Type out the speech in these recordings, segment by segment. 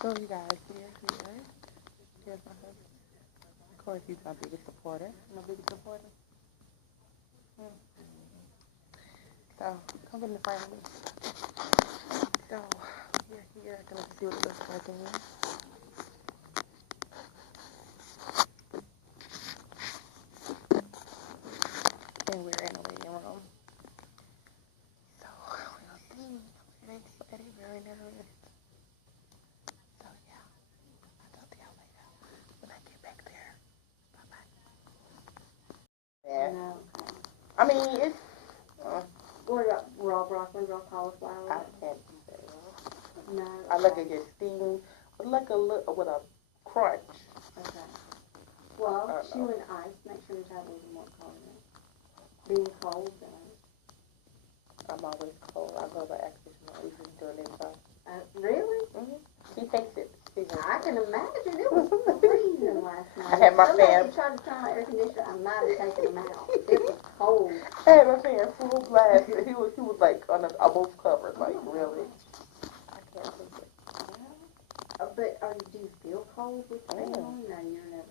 So you guys, here's my husband. Of course, he's my biggest supporter. My biggest supporter. Mm. So come in the front of me. So we're here. Gonna see what it looks like in here. And we're in the waiting room. So we'll see. I'm very excited, very nervous. So yeah, I'll talk to y'all later when I get back there. Bye bye. Yeah. No. I mean, it's. What about raw broccoli, raw cauliflower? I can't do that. No. I like it get steamed with like a with a crunch. Okay. Well, chew and ice. Make sure your tables are more cold than being cold though. I'm always cold. I go by accident. I usually do it inside. Really? Mm-hmm. She takes it. I can imagine. It was freezing last night. I had my fan. Somebody tried to turn on the air conditioner. I might have taken them out. It was cold. I had my fan full blast. He was like on both covers. Like really. I can't take it. But do you feel cold with the fan on? No, you're never.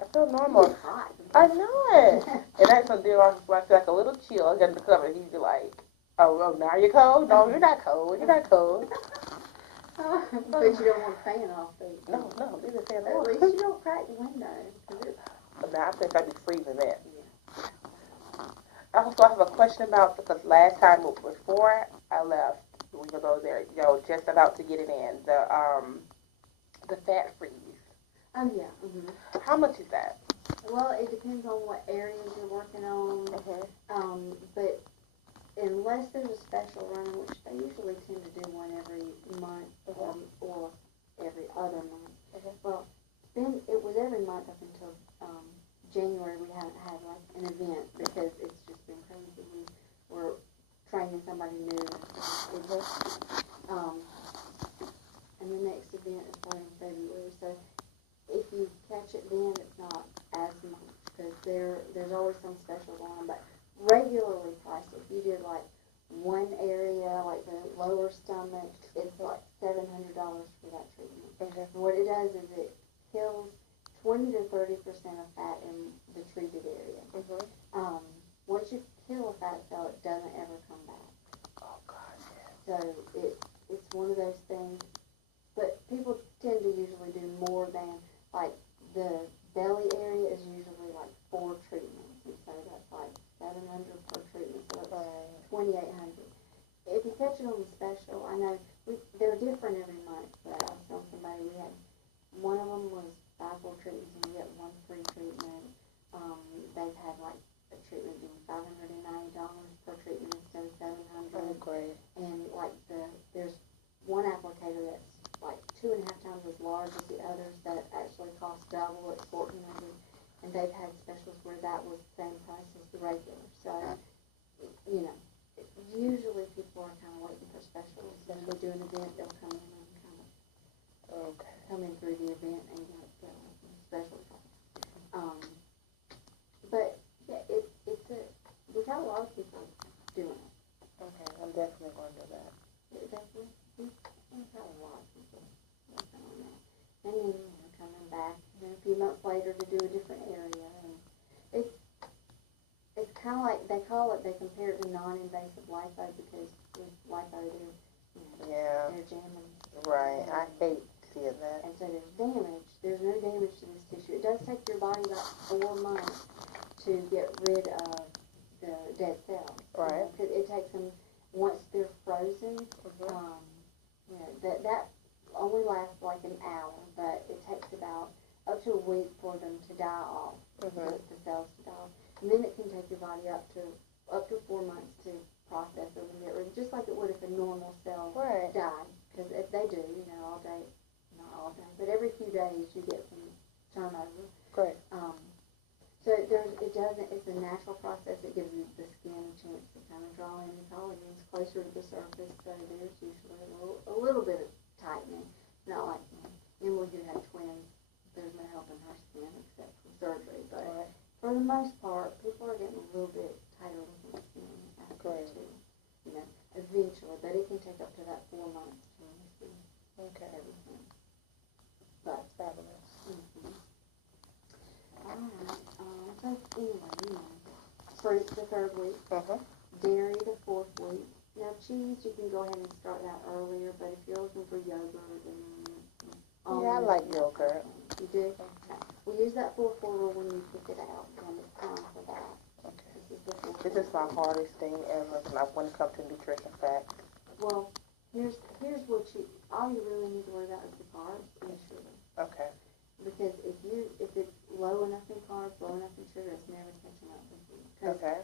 I feel normal. It's hot. I know it. And that's when Dear Arthur I feel like a little chill. I got the cover. He'd be like, oh, now you're cold? No, you're not cold. You're not cold. But you don't want the fan off, do you? No, leave the fan At on. least you don't crack the window. But now I think I'd be freezing that. Yeah. I also have a question about, because last time before I left, we were go there, just about to get it in, the fat freeze. Oh, yeah. Mm-hmm. How much is that? Well, it depends on what areas you're working on. But unless there's a special run, which they usually tend to do one every month or every other month. Well, then it was every month up until January. We haven't had like an event because it's just been crazy. We were training somebody new. And the next event is for in February. So if you catch it then, it's not as much because there's always some special one. But regularly priced, if you did like one area, like the lower stomach, it's like $700 for that treatment. And what it does is it kills 20 to 30% of fat in the treated area. Once you kill a fat cell, it doesn't ever come back. Oh God. So it's one of those things. But people tend to usually do more than, like, the belly area is usually like 4 treatments. And so that's like $700 per treatment. So that's $2,800. If you catch it on the special, I know they're different every month. But I was telling somebody we had one of them was 5 full treatments and you get 1 free treatment. They've had like a treatment being $590 per treatment instead of $700. Oh, great. And like there's one applicator that's like 2.5 times as large as the others that actually cost double at $1,400, and they've had specials where that was the same price as the regular. So, usually people are kind of waiting for specials. When they do an event, they'll come in and kind of come in through the event and get the special price. But yeah, we've got a lot of people doing it. Okay, I'm definitely going to do that. Definitely. We've got a lot of people working on that. And then, coming back a few months later to do a different area. And it's kind of like, they compare it to non-invasive lipo because with lipo, they're jamming. Right, I hate seeing that. And so there's damage. There's no damage to this tissue. It does take your body about 4 months to get rid of the dead cells. Right. Because it takes them, once they're frozen, that only lasts like an hour, but it takes about up to a week for them to die off, the cells to die off. And then it can take your body up to 4 months to process them and get rid of, just like it would if a normal cell died. Because if they do, all day, not all day, but every few days you get some turnover. Great. So it's a natural process. It gives the skin a chance to kind of draw in the collagens closer to the surface. So there's usually a little bit of tightening. Not like Emily, who had twins, there's no helping her skin except for surgery. But for the most part, people are getting a little bit tighter looking skin after eventually. But it can take up to that 4 months to see everything. Fruits the third week. Mhm. Dairy the fourth week. Now cheese, you can go ahead and start that earlier, but if you're looking for yogurt and Yeah, I like yogurt. You do? Okay. We use that 4-4 rule when you pick it out, when it's time for that. Okay. This This is my hardest thing ever when it comes to nutrition facts. Well, here's what all you really need to worry about is the carbs and the sugar. Okay. Because if it's low enough in carbs, low enough in sugar, it's never catching up with you. Okay.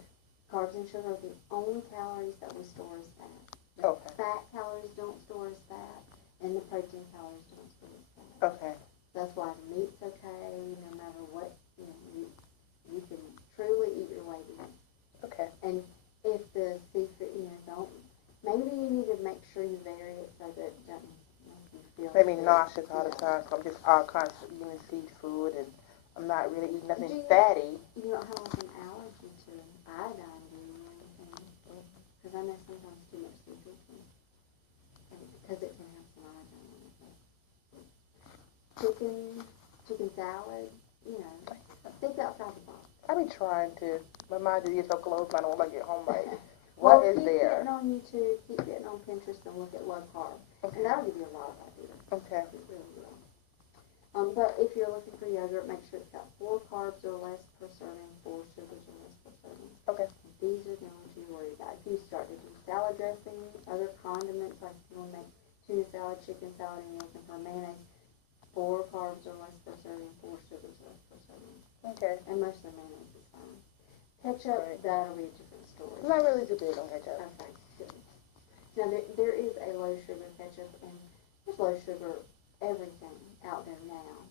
Carbs and sugar are the only calories that we store as fat. Okay. Fat calories don't store as fat, and the protein calories don't store as fat. Okay. That's why meat's okay, no matter what, you can truly eat your weight in. Okay. And if the seafood, maybe you need to make sure you vary it so that it doesn't make you feel Made me sick. nauseous all the time, so I'm just all constantly eating seafood, and I'm not really eating nothing Do you- fatty. You don't have like an allergy to iodine, do you, or anything? Because I know sometimes too much seafood because it can have some iodine in it. Chicken salad, think outside the box. I be trying to. My mind just gets so closed, I don't want to get home like, Well, what is keep there? getting on YouTube, keep getting on Pinterest, and look at low carb. Okay. And that'll give you a lot of ideas. Okay. It really will. But if you're looking for yogurt, make sure it's got 4 carbs or less per serving, 4 sugars or less per serving. Okay. These are the ones you worry about. If you start to do salad dressing, other condiments, like if you want to make tuna salad, chicken salad, and you're looking for mayonnaise, 4 carbs or less per serving, 4 sugars less per serving. Okay. And most of the mayonnaise is fine. Ketchup, Right. that'll be a different story. I'm not really too big on ketchup. Okay, good. Now, there is a low sugar ketchup, and there's low sugar everything out there now.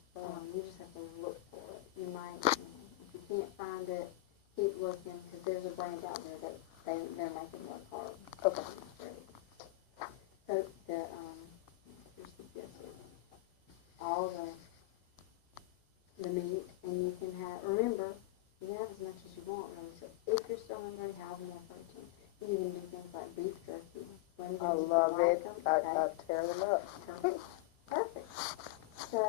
You just have to look for it. You might, if you can't find it, keep looking, because there's a brand out there that they're making low carb. Okay. So here's the gist. All the meat, and you can remember, you can have as much as you want, really. So if you're still hungry, have more protein. You can do things like beef jerky. I love it. I tear them up. Perfect. So,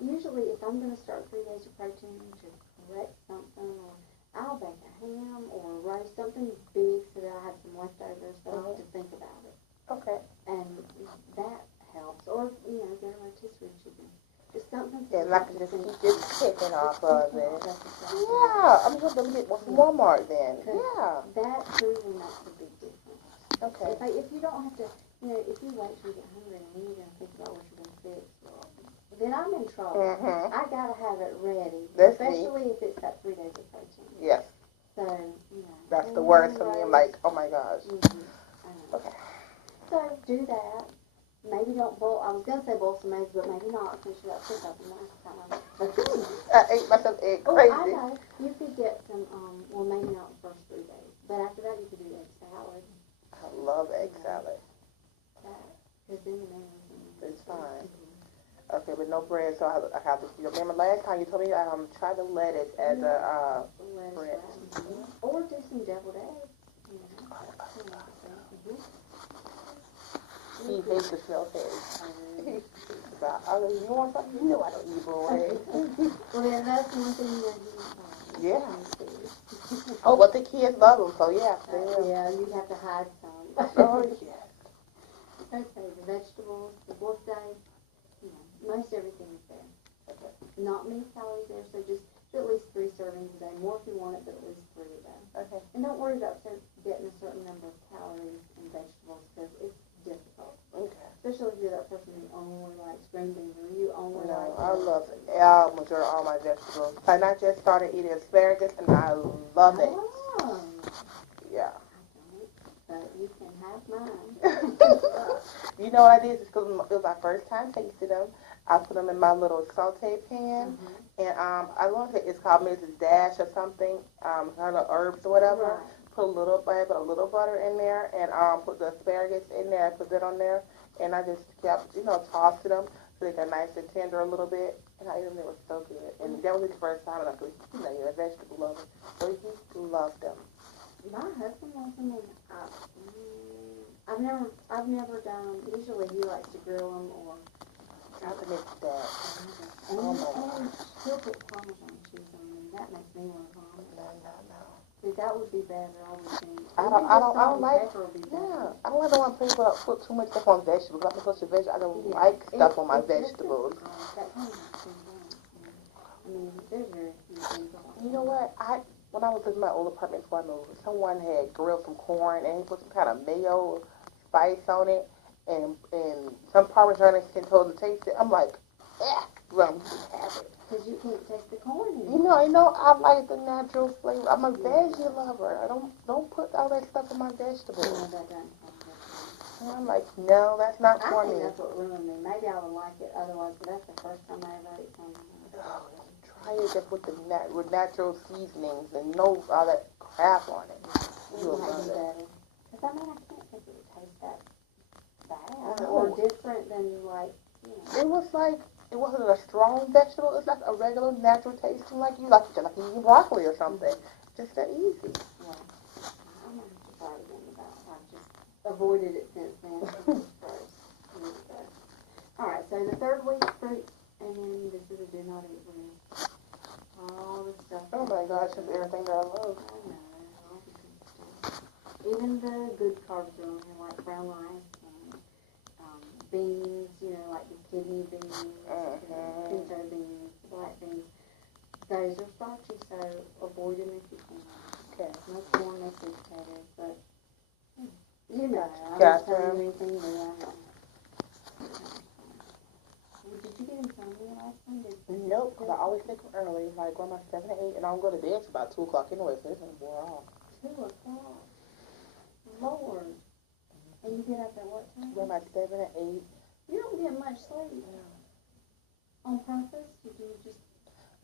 usually if I'm going to start 3 days of protein to correct something, or I'll bake a ham or roast something big so that I have some leftovers, so I don't have to think about it. Okay. And that helps. Or, get a rotisserie chicken. Just something. And I can just keep this picking off of it. That's exactly Yeah, I'm going to get one from Walmart then. Yeah. That truly makes a big difference. Okay. If you don't have to, if you wait till you get hungry and then you're going to think about what you're going to fix, well, then I'm in trouble. Mm-hmm. I got to have it ready, That's especially if it's got 3 days of protein. Yes. So, That's the worst for me. I'm like, oh my gosh. I know. Okay. So, do that. Maybe don't boil. I was going to say boil some eggs, but maybe not, because you got to cook up in that time. I ate myself egg Oh, crazy. I know. You could get some, well, maybe not the first 3 days, but after that you could do egg salad. I love egg salad. Because then the mayonnaise. It's fine. Okay, but no bread, so I have to. You remember last time you told me try the lettuce as a bread. Or do some deviled eggs. He hates the smell of eggs. You want something? You know I don't eat boiled eggs. Well, then that's one thing that you Yeah. Oh, but the kids love them, so yeah. yeah, you'd have to hide some. Oh, yeah. Okay, the vegetables, the fourth day, most everything is there. Okay. Not many calories there, so just do at least 3 servings a day. More if you want it, but at least 3 a day. Okay. And don't worry about getting a certain number of calories in vegetables, because it's difficult. Okay. Especially if you're that person who only likes green beans, or you only No, like... I love majority of all my vegetables. And I just started eating asparagus, and I love it. Oh. Yeah. But you can have mine. You know what I did? Just because it was my first time tasting them, I put them in my little saute pan, and I want to say it's called Mrs. Dash or something, kind of herbs or whatever. Right. Put a little butter in there, and put the asparagus in there, put that on there, and I just kept, tossing them so they got nice and tender a little bit, and I ate them. They were so good, and that was his first time, and I could, you're a vegetable lover, so he loved them. My husband loves them, and I've never done. Usually he likes to grill them or. I have to make that. And Oh my he'll put Parmesan cheese on them. That makes me want to vomit. No. See, that would be better, I would think. I Even don't just salt and like, pepper would be yeah, better. I don't like the one people that put too much stuff on vegetables. I'm supposed to veg. I don't Yeah. like stuff on my It's just vegetables. that kind of thing, I mean, there's very few things I like. You know what? When I was in my old apartment before I moved, someone had grilled some corn and he put some kind of mayo spice on it and some Parmesan and told to taste it. I'm like, well, just have it. Because you can't taste the corn in You know, I like the natural flavor. I'm a veggie lover. I don't put all that stuff in my vegetables. No, that doesn't sound good. And I'm like, no, that's not I for think me. that's what ruined me. Maybe I would like it otherwise, but that's the first time I ever ate something. Try it just with with natural seasonings and no all that crap on it. It You'll might love be it. better. Because, I mean, I can't think it would taste that bad No. or different than, like, you know. It was like, it wasn't a strong vegetable. It's like a regular natural tasting like you eating broccoli or something. Just that easy. Yeah. I'm going to have to try it again about it. I've just avoided it since then. It's gross. All right, so the third week, fruit, and then this is a do not eat list. All the stuff. Oh my gosh, it's everything that I love. I know, all the good stuff. Even the good carbs are on here, like brown rice and beans, you know, like the kidney beans, pinto beans, black beans. Those are starchy, so avoid them if you can. Okay. No corn, no sweet potatoes, but you know, I'm not Gotcha. telling you anything new. I know. Did you get insomnia last night? Nope, because I always take them early, like around my 7 or 8, and I don't go to bed till about 2 o'clock anyway, so it's going to bore off. 2 o'clock. Lord. And you get up at what time? Around my 7 or 8. You don't get much sleep. On purpose? Did you just...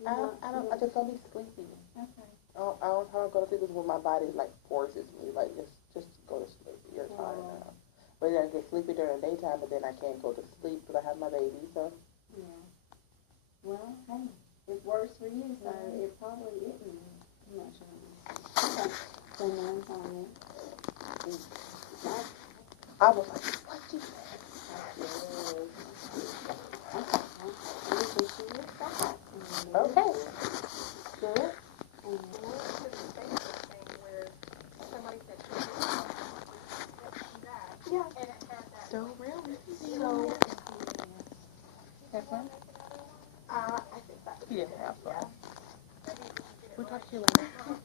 I just don't be sleepy. Okay. I don't how to go to sleep is when my body like forces me, like just go to sleep. You're tired now. But then I get sleepy during the daytime, but then I can't go to sleep because I have my baby. So Yeah. Well, hey, it works for you, so it probably isn't much of a... Okay. So now I'm on it. I was like, what you say? Okay. Good. Yeah. So really? So. Have fun? I think that. Yeah, have fun. We'll talk to you later.